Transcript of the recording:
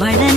Violet.